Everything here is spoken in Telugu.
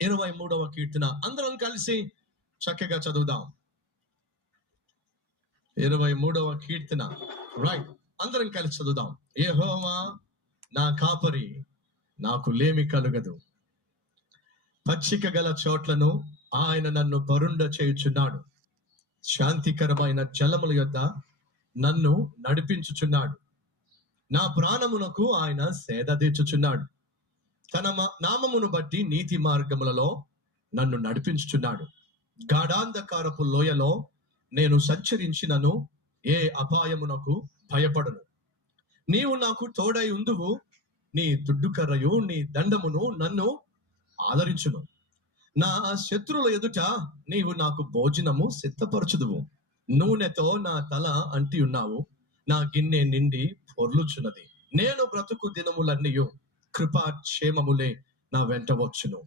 23వ కీర్తన అందరం కలిసి చక్కగా చదువుదాం. 23వ కీర్తన, రైట్, అందరం కలిసి చదువుదాం. యెహోవా నా కాపరి, నాకు లేమి కలుగదు. పచ్చిక గల చోట్లను ఆయన నన్ను పరుండ చేయుచున్నాడు. శాంతికరమైన జలముల యొద్ద నన్ను నడిపించుచున్నాడు. నా ప్రాణమునకు ఆయన సేద తీర్చుచున్నాడు. తన నామమును బట్టి నీతి మార్గములలో నన్ను నడిపించుచున్నాడు. గాఢాంధకారపు లోయలో నేను సంచరించినను ఏ అపాయమునకు భయపడను. నీవు నాకు తోడై ఉందువు. నీ దుడ్డుకర్రయు నీ దండమును నన్ను ఆదరించును. నా శత్రువుల ఎదుట నీవు నాకు భోజనము సిద్ధపరచుదువు. నూనెతో నా తల అంటి ఉన్నావు. నా గిన్నె నిండి పొర్లుచున్నది. నేను బ్రతుకు దినములన్నీయు కృపాక్షేమములే నా వెంట వచ్చును.